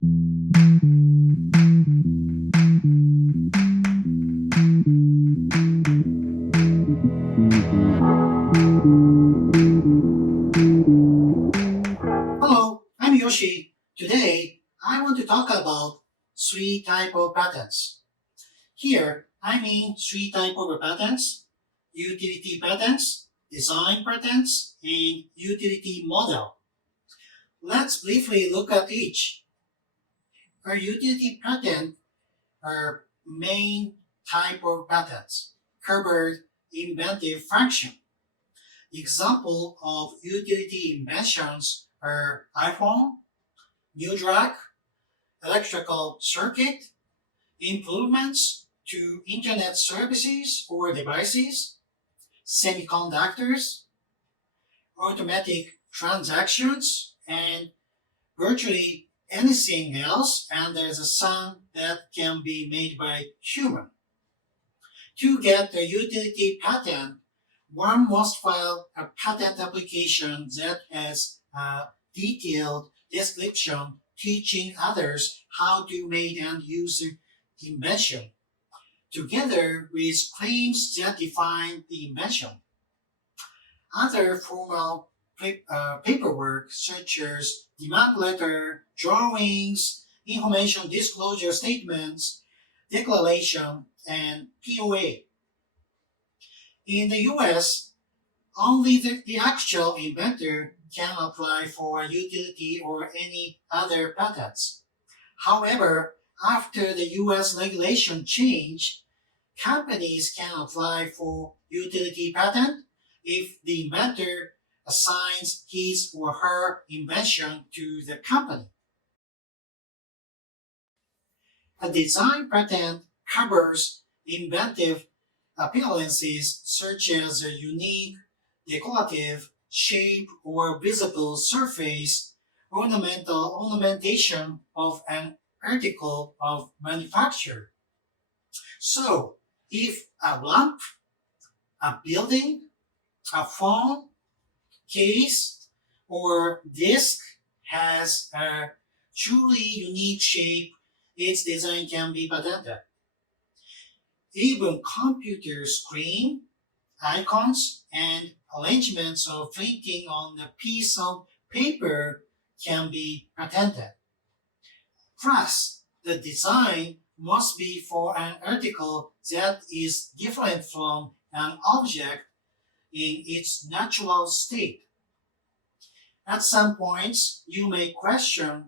Hello, I'm Yoshi. Today, I want to talk about three type of patents. Here, I mean three type of patents: utility patents, design patents, and utility model. Let's briefly look at each. A utility patent are main type of patents covered inventive function. Example of utility inventions are iPhone, new drug, electrical circuit, improvements to internet services or devices, semiconductors, automatic transactions, and virtually anything else under the sun that can be made by human. To get a utility patent, one must file a patent application that has a detailed description teaching others how to make and use the invention, together with claims that define the invention. Other formal paperwork, such as demand letter, drawings, information disclosure statements, declaration, and POA. In the US, only the actual inventor can apply for a utility or any other patents. However, after the US regulation change, companies can apply for utility patent if the inventor assigns his or her invention to the company. A design patent covers inventive appearances such as a unique, decorative, shape or visible surface, ornamentation of an article of manufacture. So, if a lamp, a building, a phone, case, or disc has a truly unique shape, its design can be patented. Even computer screen, icons, and arrangements of printing on a piece of paper can be patented. Plus, the design must be for an article that is different from an object in its natural state. At some points, you may question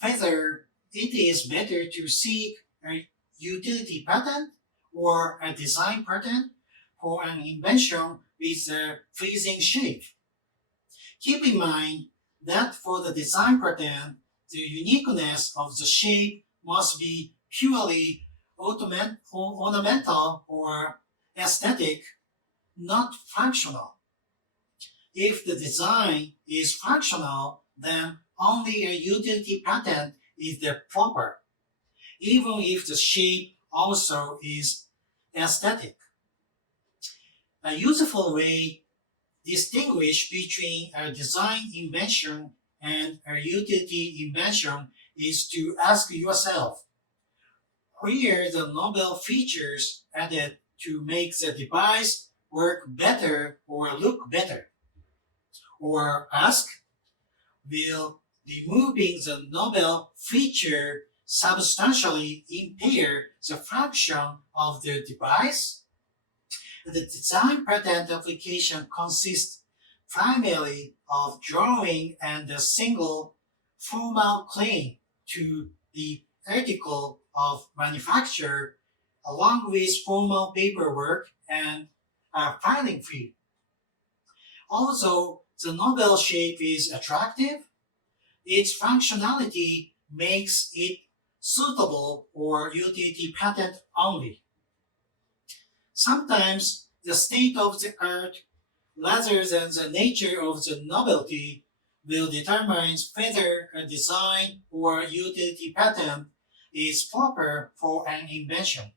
whether it is better to seek a utility patent or a design patent for an invention with a pleasing shape. Keep in mind that for the design patent, the uniqueness of the shape must be purely ornamental or aesthetic, not functional. If the design is functional, then only a utility patent is the proper, even if the shape also is aesthetic. A useful way distinguish between a design invention and a utility invention is to ask yourself where the novel features added to make the device work better or look better. Or ask, will removing the novel feature substantially impair the function of the device? The design patent application consists primarily of drawing and a single formal claim to the article of manufacture along with formal paperwork and a filing fee. Although the novel shape is attractive, its functionality makes it suitable for utility patent only. Sometimes the state of the art rather than the nature of the novelty will determine whether a design or utility patent is proper for an invention.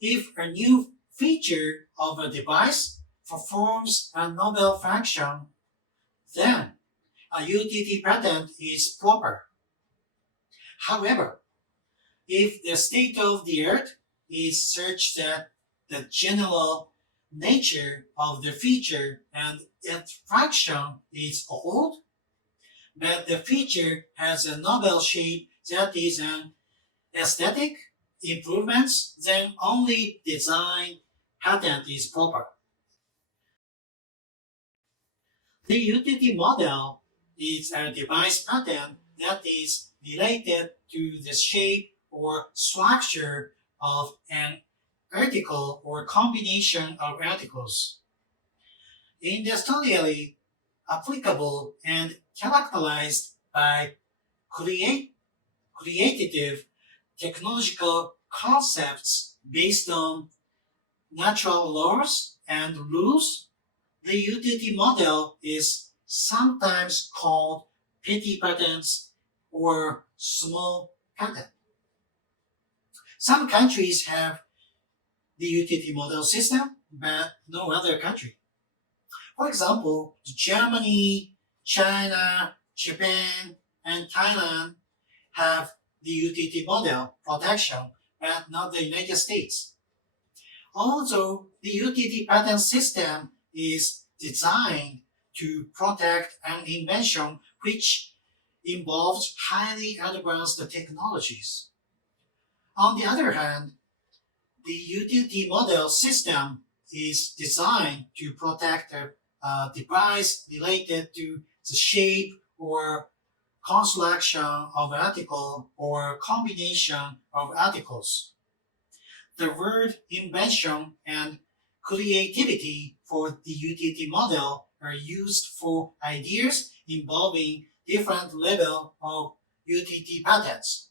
If a new feature of a device performs a novel function, then a utility patent is proper. However, if the state of the art is such that the general nature of the feature and its function is old, but the feature has a novel shape that is an aesthetic improvements, then only design patent is proper. The utility model is a device pattern that is related to the shape or structure of an article or combination of articles. Industrially applicable and characterized by create, creative technological concepts based on natural laws and rules. The utility model is sometimes called petty patents or small patent. Some countries have the utility model system, but no other country. For example, Germany, China, Japan, and Thailand have the utility model protection, but not the United States. Also, the utility patent system is designed to protect an invention which involves highly advanced technologies. On the other hand, the utility model system is designed to protect a device related to the shape or construction of article or combination of articles. The word invention and creativity for the utility model are used for ideas involving different level of utility patents.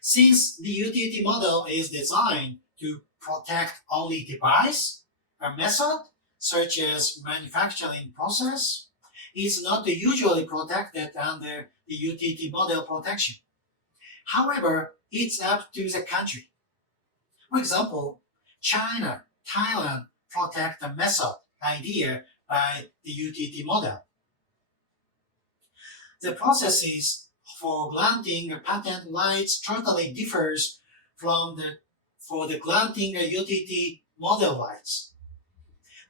Since the utility model is designed to protect only device, a method, such as manufacturing process, is not usually protected under the utility model protection. However, it's up to the country. For example, China, Thailand protect the method idea by the utility model. The processes for granting a patent rights totally differs from the for the granting a utility model rights.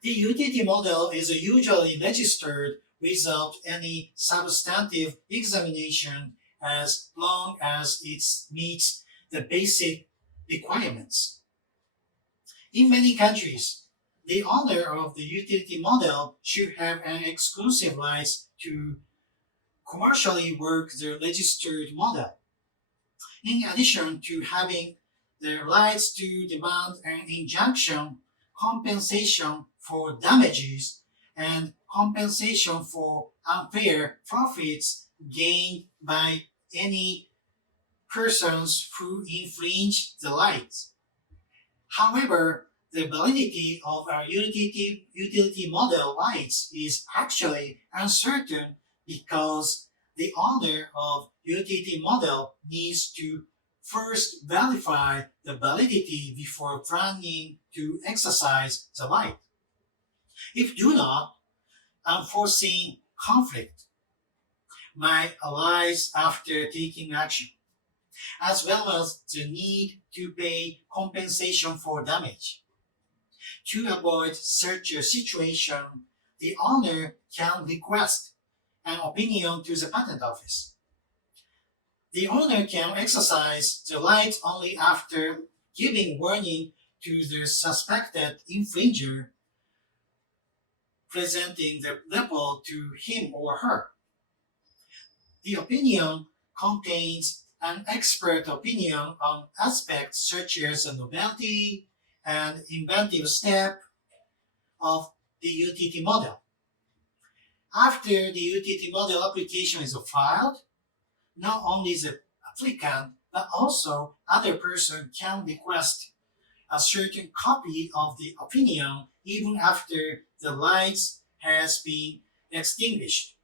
The utility model is usually registered without any substantive examination as long as it meets the basic requirements. In many countries, the owner of the utility model should have an exclusive rights to commercially work the registered model, in addition to having the rights to demand an injunction, compensation for damages, and compensation for unfair profits gained by any persons who infringe the rights. However, the validity of our utility model rights is actually uncertain because the owner of utility model needs to first verify the validity before planning to exercise the right. If do not, unforeseen conflict might arise after taking action, as well as the need to pay compensation for damage. To avoid such a situation, the owner can request an opinion to the patent office. The owner can exercise the right only after giving warning to the suspected infringer, presenting the report to him or her. The opinion contains an expert opinion on aspects such as the novelty and inventive step of the utility model. After the utility model application is filed, not only the applicant but also other person can request a certain copy of the opinion even after the lights has been extinguished.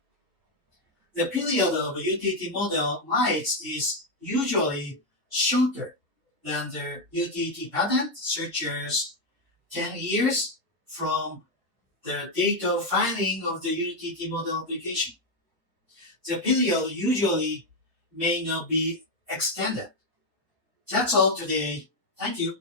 The period of utility model rights is usually shorter than the utility patent, such as 10 years from the date of filing of the utility model application. The period usually may not be extended. That's all today. Thank you.